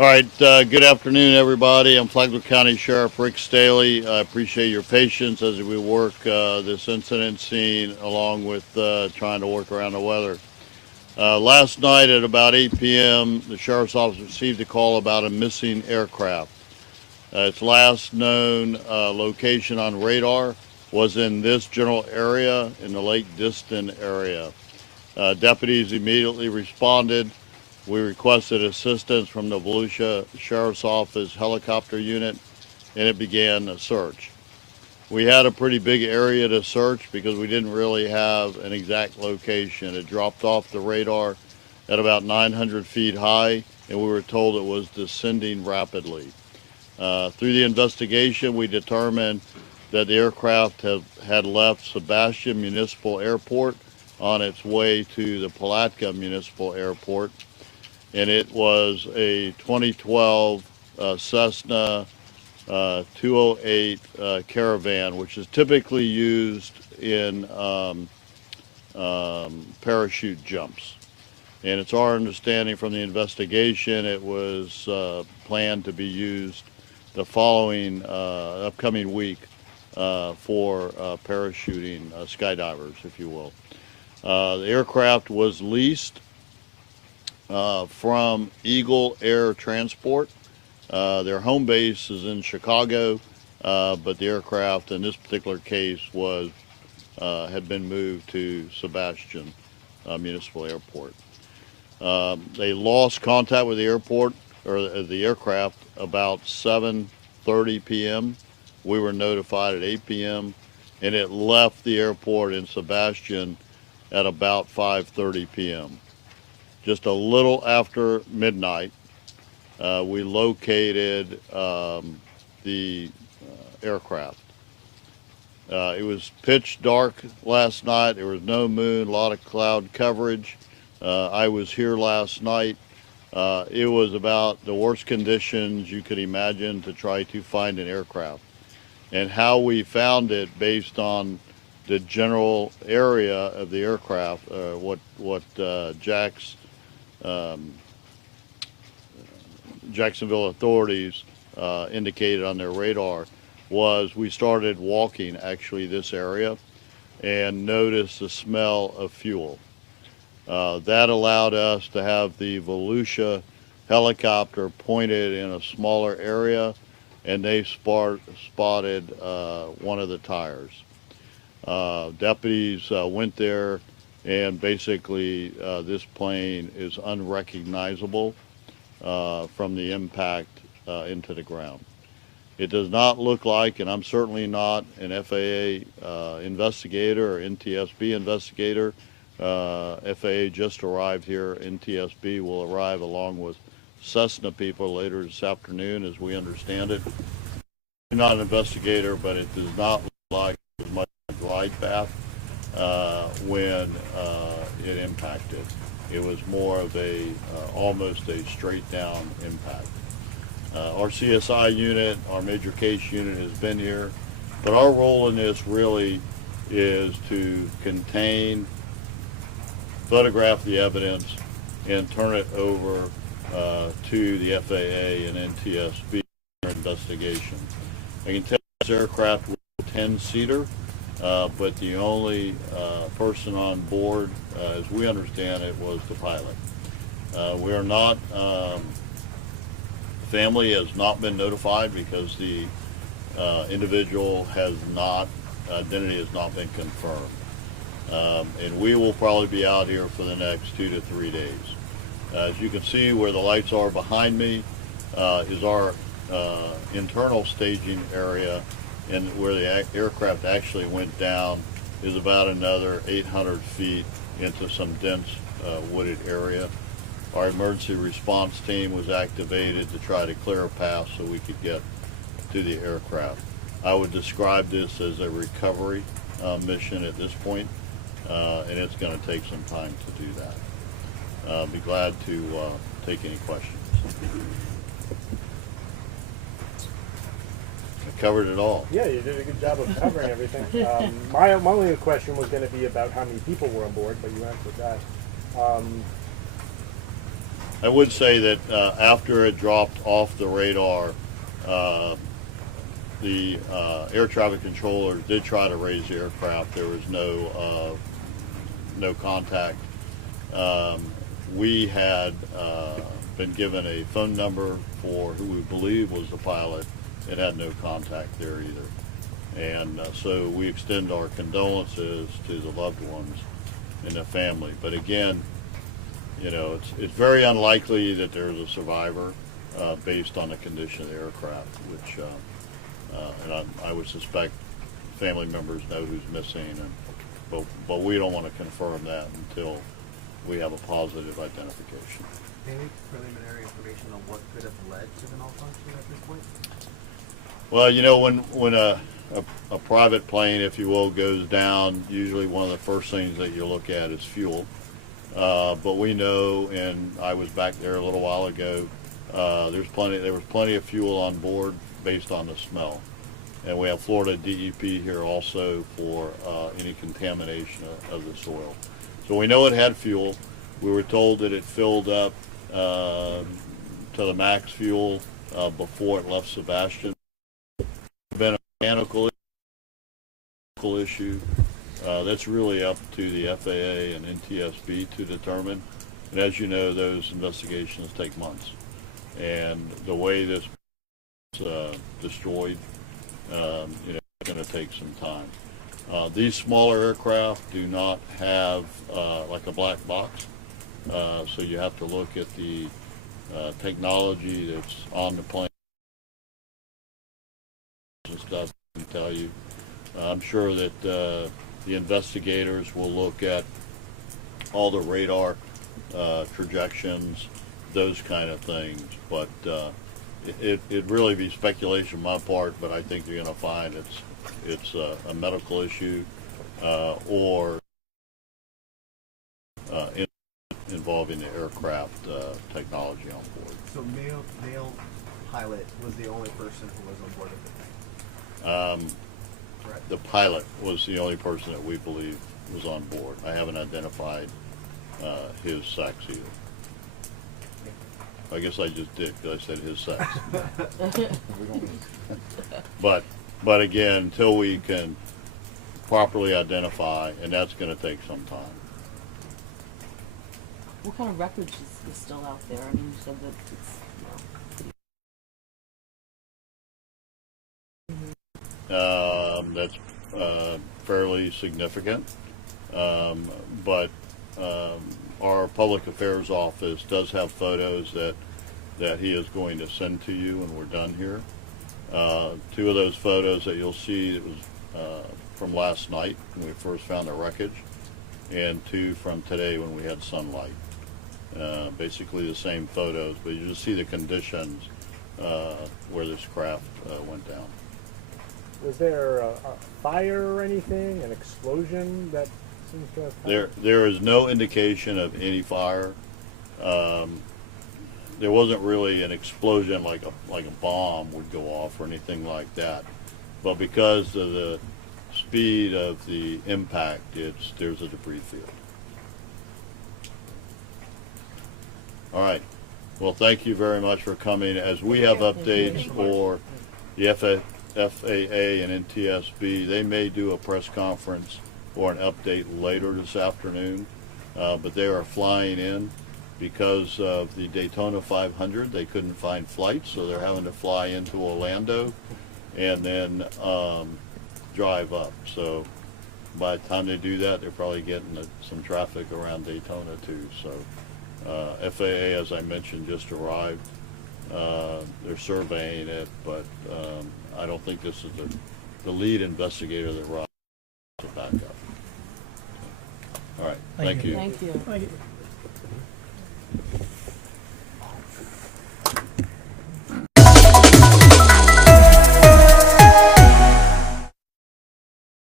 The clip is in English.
All right, good afternoon, everybody. I'm Flagler County Sheriff Rick Staley. I appreciate your patience as we work this incident scene along with trying to work around the weather. Last night at about 8 p.m., the Sheriff's Office received a call about a missing aircraft. Its last known location on radar was in this general area in the Lake Diston area. Deputies immediately responded. We requested assistance from the Volusia Sheriff's Office helicopter unit, and it began a search. We had a pretty big area to search because we didn't really have an exact location. It dropped off the radar at about 900 feet high, and we were told it was descending rapidly. Through the investigation, we determined that the aircraft had left Sebastian Municipal Airport on its way to the Palatka Municipal Airport, and it was a 2012 Cessna 208 Caravan, which is typically used in parachute jumps. And it's our understanding from the investigation it was planned to be used the following upcoming week for parachuting skydivers, if you will. The aircraft was leased from Eagle Air Transport. Their home base is in Chicago, but the aircraft in this particular case had been moved to Sebastian Municipal Airport. They lost contact with the airport or the aircraft about 7:30 p.m. We were notified at 8 p.m. and it left the airport in Sebastian at about 5:30 p.m. Just a little after midnight, we located the aircraft. It was pitch dark last night. There was no moon, a lot of cloud coverage. I was here last night. It was about the worst conditions you could imagine to try to find an aircraft. And how we found it based on the general area of the aircraft, what Jacksonville authorities indicated on their radar was we started walking actually this area and noticed the smell of fuel. That allowed us to have the Volusia helicopter pointed in a smaller area, and they spotted one of the tires. Deputies went there, and basically this plane is unrecognizable from the impact into the ground. It does not look like, and I'm certainly not an FAA investigator or NTSB investigator. FAA just arrived here. NTSB will arrive along with Cessna people later this afternoon, as we understand it. I'm not an investigator, but it does not look like it was much of a glide path when it impacted. It was more of almost a straight down impact. Our CSI unit, our major case unit has been here, but our role in this really is to contain, photograph the evidence, and turn it over to the FAA and NTSB for investigation. I can tell this aircraft was a 10-seater, but the only person on board, as we understand it, was the pilot. We are not, family has not been notified because the individual identity has not been confirmed. And we will probably be out here for the next 2 to 3 days. As you can see where the lights are behind me is our internal staging area, and where the aircraft actually went down is about another 800 feet into some dense wooded area. Our emergency response team was activated to try to clear a path so we could get to the aircraft. I would describe this as a recovery mission at this point, and it's going to take some time to do that. I'll be glad to take any questions. I covered it all. Yeah, you did a good job of covering everything. My only question was going to be about how many people were on board, but you answered that. I would say that after it dropped off the radar, the air traffic controllers did try to raise the aircraft. There was no contact. We had been given a phone number for who we believe was the pilot. It had no contact there either. And so we extend our condolences to the loved ones and the family. But again, you know, it's very unlikely that there's a survivor based on the condition of the aircraft, which, and I would suspect family members know who's missing, but we don't want to confirm that until we have a positive identification. Any preliminary information on what could have led to the malfunction at this point? Well, you know, when a private plane, if you will, goes down, usually one of the first things that you look at is fuel. But we know, and I was back there a little while ago, there was plenty of fuel on board based on the smell. And we have Florida DEP here also for any contamination of the soil. So we know it had fuel. We were told that it filled up to the max fuel before it left Sebastian. Been a mechanical issue. That's really up to the FAA and NTSB to determine. And as you know, those investigations take months. And the way this is destroyed, you know, it's going to take some time. These smaller aircraft do not have like a black box, so you have to look at the technology that's on the plane and stuff and tell you. I'm sure that the investigators will look at all the radar trajections, those kind of things, but it'd really be speculation on my part, but I think you're going to find it's a medical issue or involving the aircraft technology on board. So male pilot was the only person who was on board of the thing. Correct. The pilot was the only person that we believe was on board. I haven't identified his sex either. I guess I just did because I said his sex. But again, until we can properly identify, and that's going to take some time. What kind of wreckage is still out there? I mean, you said that it's, That's fairly significant, but our public affairs office does have photos that he is going to send to you when we're done here. Two of those photos that you'll see, it was from last night when we first found the wreckage, and two from today when we had sunlight. Basically the same photos, but you just see the conditions where this craft went down. Was there a fire or anything, an explosion that seems to have happened? There is no indication of any fire. There wasn't really an explosion like a bomb would go off or anything like that. But because of the speed of the impact, there's a debris field. All right. Well, thank you very much for coming. As we have updates for the FAA and NTSB, they may do a press conference or an update later this afternoon, but they are flying in because of the Daytona 500. They couldn't find flights, so they're having to fly into Orlando and then drive up. So by the time they do that, they're probably getting some traffic around Daytona too. So FAA, as I mentioned, just arrived. They're surveying it, but I don't think this is the lead investigator that arrived to back up. All right, thank you. thank you. Thank you.